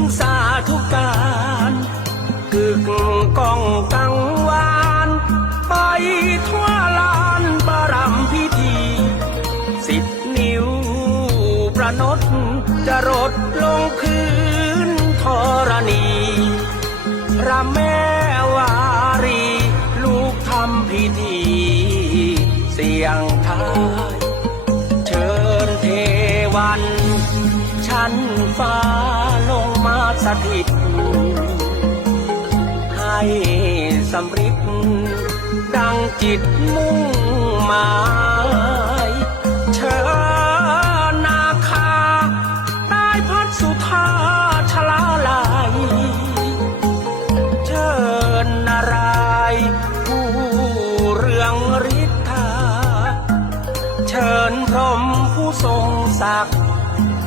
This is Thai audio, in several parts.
นสาธุการกึกก้องกังวาน ไปทั่วลานบารมพิธี สิบนิ้วประนดจะรดลงพื้นธรณีพระแม่วารี ลูกทำพิธี เสียงทายเชิญเทวัน ชั้นฟ้าลง สถิต ให้สำริดดังจิตมุ่งหมายเชิญนาคา ได้พัดสุธาชลาลายเชิญนารายผู้เรืองฤทธา เชิญพรมผู้ทรงศักดิ์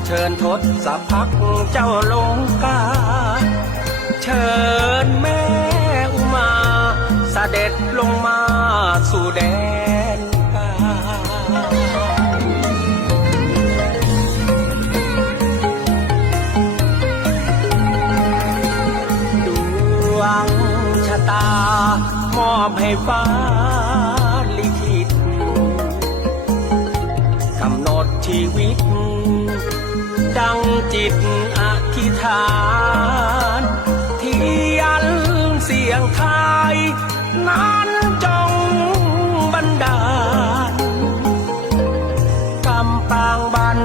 เชิญทศพักเจ้าลงกา เชิญแม่อุมาเสด็จลงมาสู่แดนกาดวงชะตามอบให้ฟ้า จิตอธิษฐานเทียนเสียงไทยนั้นจงบันดาลกำปางบัน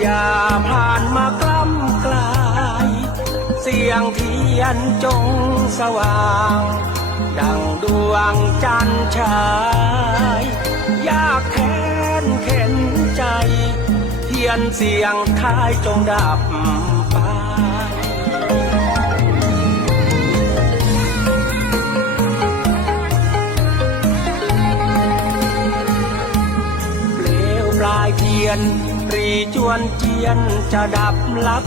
อย่าผ่านมากล้ำกลาย เสียงเทียนจงสว่าง ดังดวงจันทร์ฉา เทียนเสียงทายจงดับไปเปลวปลายเทียนปรีจวนเจียนจะดับลับ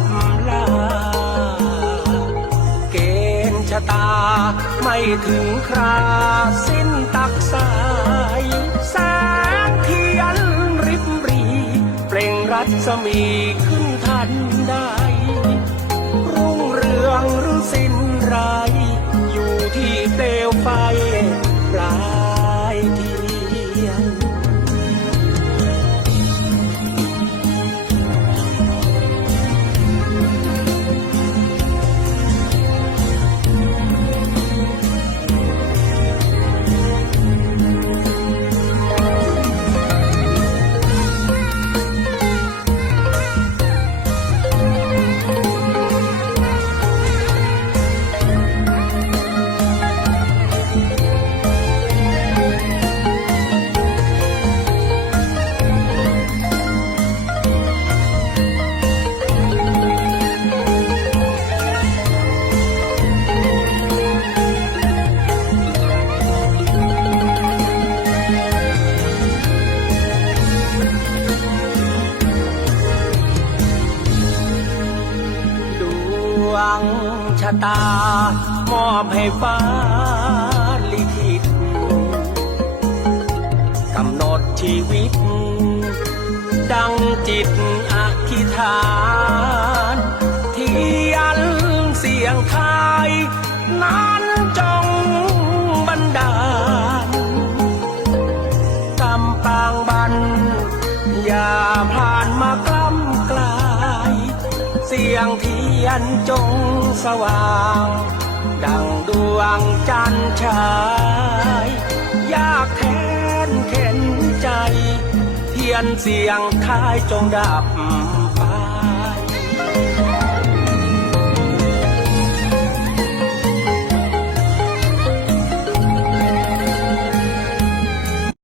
ลาเกณฑ์ชะตาไม่ถึงคราสิ้นตักสายแส รัศมีขึ้นทันใด รุ่งเรืองหรือสิ้นไร อยู่ที่เปลวไฟปลาะตา มอบให้ฟ้าลิขิตกำหนดชีวิต ดังจิตอธิษฐานทียนเสียงไทยนั้น สียงเทียนจงสว่าง ดังดวงจันทร์ฉายยากแค้นเข็นใจ เทียนเสียงทายจงดับไป